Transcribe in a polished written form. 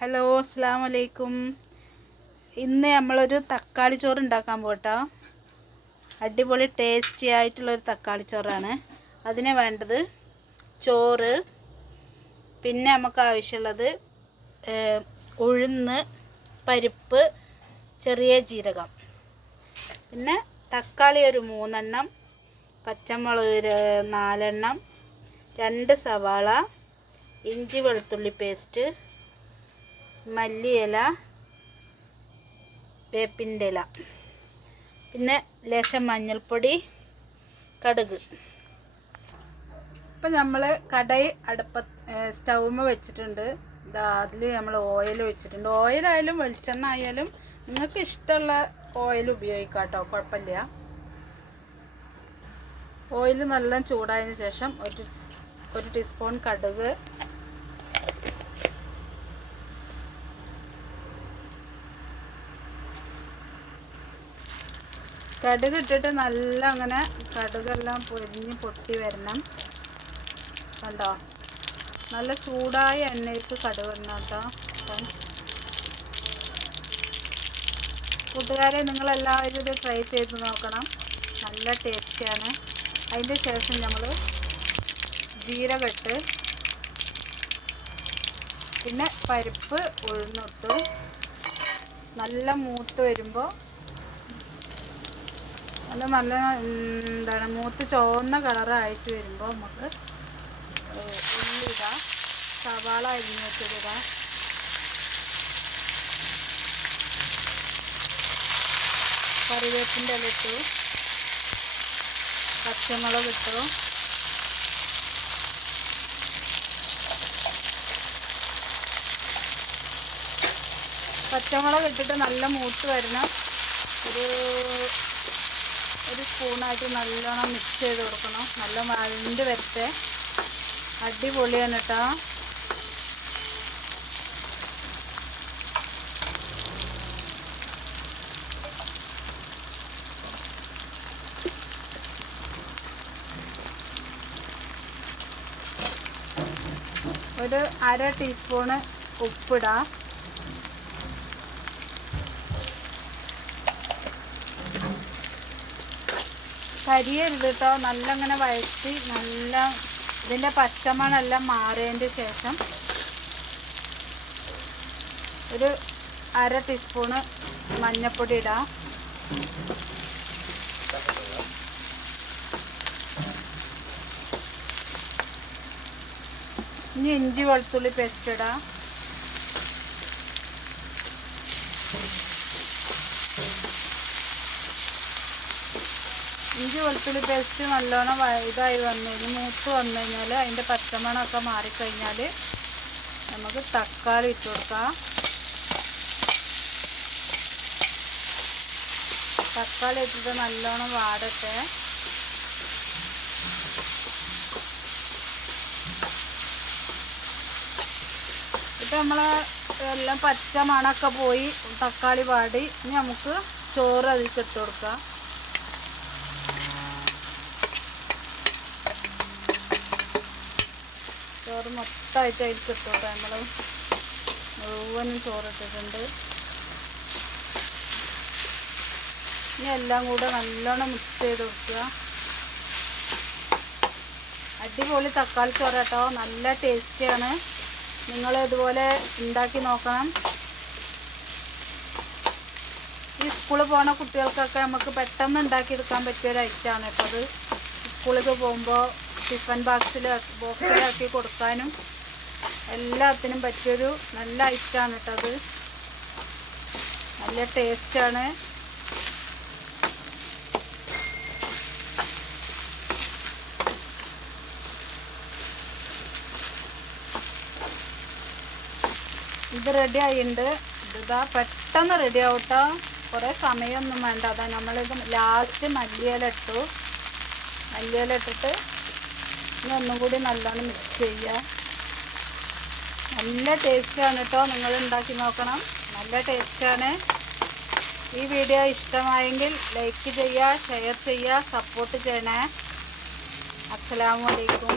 Hello, അസ്സലാമു അലൈക്കും. ഇന്ന് നമ്മളൊരു തക്കാളി ചോറ് ഉണ്ടാക്കാൻ പോട്ടോ. അടിപൊളി ടേസ്റ്റി ആയിട്ടുള്ളൊരു തക്കാളി ചോറാണ്. അതിന് വേണ്ടത് ചോറ്, പിന്നെ നമുക്ക് ആവശ്യമുള്ളത് ഉഴുന്ന്, പരിപ്പ്, ചെറിയ ജീരകം, പിന്നെ തക്കാളി ഒരു 3 എണ്ണം, പച്ചമുളക് 4 എണ്ണം, 2 സവാള, ഇഞ്ചി വെളുത്തുള്ളി പേസ്റ്റ്, മല്ലിയില, വേപ്പിൻ്റെ ഇല, പിന്നെ ലേശം മഞ്ഞൾപ്പൊടി, കടുക്. ഇപ്പം നമ്മൾ കടായി സ്റ്റൗമ്മ വെച്ചിട്ടുണ്ട്. അതിൽ നമ്മൾ ഓയിൽ വെച്ചിട്ടുണ്ട്. ഓയിലായാലും വെളിച്ചെണ്ണ ആയാലും നിങ്ങൾക്ക് ഇഷ്ടമുള്ള ഓയിൽ ഉപയോഗിക്കാം കേട്ടോ, കുഴപ്പമില്ല. ഓയിൽ നല്ല ചൂടായതിന് ശേഷം ഒരു ടീസ്പൂൺ കടുക്, കടുക് ഇട്ടിട്ട് നല്ല അങ്ങനെ കടുകെല്ലാം പൊരിഞ്ഞ് പൊട്ടി വരണം. കണ്ടോ, നല്ല ചൂടായ എണ്ണയ്ക്ക് കടുക് ഇടണം കേട്ടോ. കൂട്ടുകാരെ, നിങ്ങളെല്ലാവരും ഇത് ട്രൈ ചെയ്ത് നോക്കണം, നല്ല ടേസ്റ്റിയാണ്. അതിൻ്റെ ശേഷം നമ്മൾ ജീരകം ഇട്ട്, പിന്നെ പരിപ്പ് ഉഴുന്നിട്ടു. നല്ല മൂത്ത് വരുമ്പോൾ നല്ല മൂത്ത് ചുവന്ന കളറായിട്ട് വരുമ്പോൾ നമുക്ക് ഉള്ളിടുക, സവാള അരിഞ്ഞ് വെച്ചിടുക, കറിവേപ്പിൻ്റെ ഇല ഇട്ടു, പച്ചമുളക് ഇട്ടു, പച്ചമുളക് ഇട്ടിട്ട് നല്ല മൂത്ത് വരണം. ഒരു സ്പൂണായിട്ട് നല്ലോണം മിക്സ് ചെയ്ത് കൊടുക്കണം. നല്ല വഴണ്ട് വരട്ടെ. അടിപൊളിയാണ് കേട്ടോ. ഒരു 1/2 ടീസ്പൂണ് ഉപ്പിടാം. കരിയരുത് കേട്ടോ. നല്ല അങ്ങനെ വഴറ്റി നല്ല ഇതിൻ്റെ പച്ചമണെല്ലാം മാറിയതിൻ്റെ ശേഷം ഒരു 1/2 ടീസ്പൂണ് മഞ്ഞൾപ്പൊടി ഇടാം. ഇനി ഇഞ്ചി വെളുത്തുള്ളി പേസ്റ്റ് ഇടാം. ഇഞ്ചി വെളുത്തുള്ളി പേസ്റ്റ് നല്ലോണം ഇതായി മൂത്ത് വന്നു കഴിഞ്ഞാൽ, അതിൻ്റെ പച്ചമണമൊക്കെ മാറിക്കഴിഞ്ഞാൽ നമുക്ക് തക്കാളി ഇട്ട് കൊടുക്കാം. തക്കാളി ഇട്ടിട്ട് നല്ലോണം വാടട്ടെ. ഇപ്പം നമ്മൾ എല്ലാം പച്ചമണമൊക്കെ പോയി, തക്കാളി വാടി. ഇനി നമുക്ക് ചോറ് അതിലേക്ക് ഇട്ട് കൊടുക്കാം. ചോറ് മൊത്തമായിട്ട് അതിലേക്ക് ഇട്ടോട്ടെ. നമ്മൾ മുഴുവനും ചോറിട്ടിട്ടുണ്ട്. ഇനി എല്ലാം കൂടെ നല്ലോണം മിക്സ് ചെയ്ത് കൊടുക്കുക. അടിപൊളി തക്കാളി ചോറ് കേട്ടോ, നല്ല ടേസ്റ്റിയാണ്. നിങ്ങൾ ഇതുപോലെ ഉണ്ടാക്കി നോക്കണം. ഈ സ്കൂളിൽ പോകുന്ന കുട്ടികൾക്കൊക്കെ നമുക്ക് പെട്ടെന്ന് ഉണ്ടാക്കിയെടുക്കാൻ പറ്റിയൊരു ഐറ്റമാണ് കേട്ടോ അത്. സ്കൂളിൽ പോകുമ്പോൾ ടിഫൻ ബോക്സിലാക്കി കൊടുക്കാനും എല്ലാത്തിനും പറ്റിയൊരു നല്ല ഐറ്റമാണ് കേട്ടോ അത്. നല്ല ടേസ്റ്റാണ്. ഇത് റെഡി ആയിട്ടുണ്ട്. ഇതാ പെട്ടെന്ന് റെഡി ആവും കേട്ടോ, കുറേ സമയമൊന്നും വേണ്ട. അതാ നമ്മളിത് ലാസ്റ്റ് മല്ലിയില ഇട്ടു. മല്ലിയില ഇട്ടിട്ട് ഇനി ഒന്നും കൂടി നല്ലോണം മിക്സ് ചെയ്യുക. നല്ല ടേസ്റ്റാണ് കേട്ടോ, നിങ്ങൾ ഉണ്ടാക്കി നോക്കണം, നല്ല ടേസ്റ്റാണ്. ഈ വീഡിയോ ഇഷ്ടമായെങ്കിൽ ലൈക്ക് ചെയ്യുക, ഷെയർ ചെയ്യുക, സപ്പോർട്ട് ചെയ്യണേ. അസ്സലാമു അലൈക്കും.